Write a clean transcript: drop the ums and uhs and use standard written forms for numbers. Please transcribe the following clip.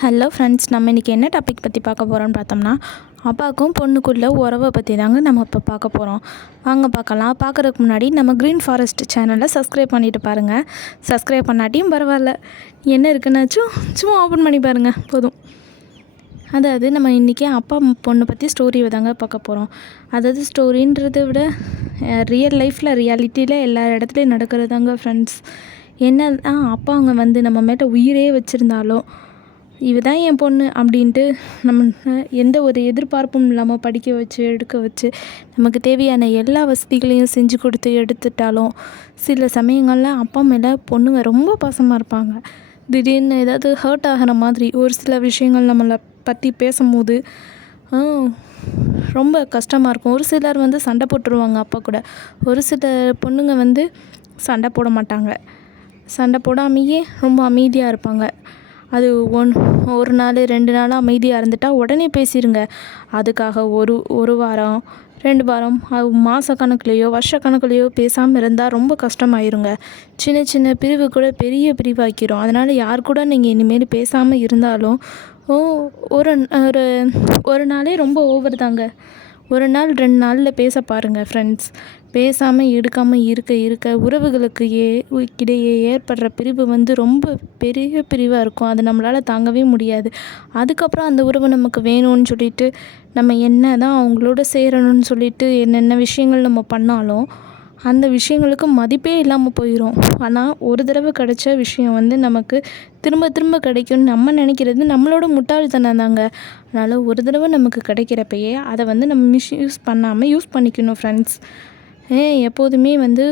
Hello friends, நம்ம இன்றைக்கி என்ன டாபிக் பற்றி பார்க்க போகிறோம்னு பார்த்தோம்னா, அப்பாவுக்கும் பொண்ணுக்குள்ள உறவை பற்றி தாங்க நம்ம இப்போ பார்க்க போகிறோம். வாங்க பார்க்கலாம். பார்க்குறதுக்கு முன்னாடி நம்ம க்ரீன் ஃபாரஸ்ட் சேனலை சப்ஸ்கிரைப் பண்ணிவிட்டு பாருங்கள். சப்ஸ்கிரைப் பண்ணாட்டியும் பரவாயில்ல, என்ன இருக்குன்னாச்சும் சும்மா ஓப்பன் பண்ணி பாருங்கள் போதும். அதாவது நம்ம இன்றைக்கி அப்பா பொண்ணு பற்றி ஸ்டோரியை தாங்க பார்க்க போகிறோம். அதாவது ஸ்டோரின்றதை விட ரியல் லைஃப்பில் ரியாலிட்டியில் எல்லா இடத்துலையும் நடக்கிறது தாங்க ஃப்ரெண்ட்ஸ். என்ன அப்பா அவங்க வந்து நம்ம மேலே உயிரே வச்சுருந்தாலும், இவ தான் என் பொண்ணு அப்படின்ட்டு நம்ம எந்த ஒரு எதிர்பார்ப்பும் இல்லாமல் படிக்க வச்சு எடுக்க வச்சு நமக்கு தேவையான எல்லா வசதிகளையும் செஞ்சு கொடுத்து எடுத்துட்டாலும், சில சமயங்களில் அப்பா மேலே பொண்ணுங்க ரொம்ப பாசமாக இருப்பாங்க. திடீர்னு ஏதாவது ஹர்ட் ஆகிற மாதிரி ஒரு சில விஷயங்கள் நம்மளை பற்றி பேசும்போது ரொம்ப கஷ்டமாக இருக்கும். ஒரு சிலர் வந்து சண்டை போட்டுருவாங்க அப்பா கூட. ஒரு சில பொண்ணுங்க வந்து சண்டை போட மாட்டாங்க. சண்டை போடாமையே ரொம்ப அமைதியாக இருப்பாங்க. அது ஒரு நாள் 2 நாள் அமைதியாக இருந்துட்டால் உடனே பேசிடுங்க. அதுக்காக ஒரு வாரம் 2 வாரம் மாத கணக்குலேயோ வருஷ கணக்குலேயோ பேசாமல் இருந்தால் ரொம்ப கஷ்டமாயிருங்க. சின்ன சின்ன பிரிவு கூட பெரிய பிரிவாக்கிரும். அதனால் யார் கூட நீங்கள் இனிமேல் பேசாமல் இருந்தாலும் ஒரு ஒரு ஒரு நாளே ரொம்ப ஓவர் தாங்க. 1 நாள் 2 நாளில் பேச பாருங்கள் ஃப்ரெண்ட்ஸ். பேசாமல் எடுக்காமல் இருக்க உறவுகளுக்கு இடையே ஏற்படுற பிரிவு வந்து ரொம்ப பெரிய பிரிவாக இருக்கும். அது நம்மளால் தாங்கவே முடியாது. அதுக்கப்புறம் அந்த உறவு நமக்கு வேணும்னு சொல்லிட்டு நம்ம என்ன தான் அவங்களோட சேரணும்னு சொல்லிட்டு என்னென்ன விஷயங்கள் நம்ம பண்ணாலும் அந்த விஷயங்களுக்கு மதிப்பே இல்லாமல் போயிடும். ஆனால் ஒரு தடவை கிடைச்ச விஷயம் வந்து நமக்கு திரும்ப திரும்ப கிடைக்கும்னு நம்ம நினைக்கிறது நம்மளோட முட்டாள்தனம் தாங்க. அதனால் ஒரு தடவை நமக்கு கிடைக்கிறப்பயே அதை வந்து நம்ம மிஸ்யூஸ் பண்ணாமல் யூஸ் பண்ணிக்கணும் ஃப்ரெண்ட்ஸ். எப்போதுமே வந்து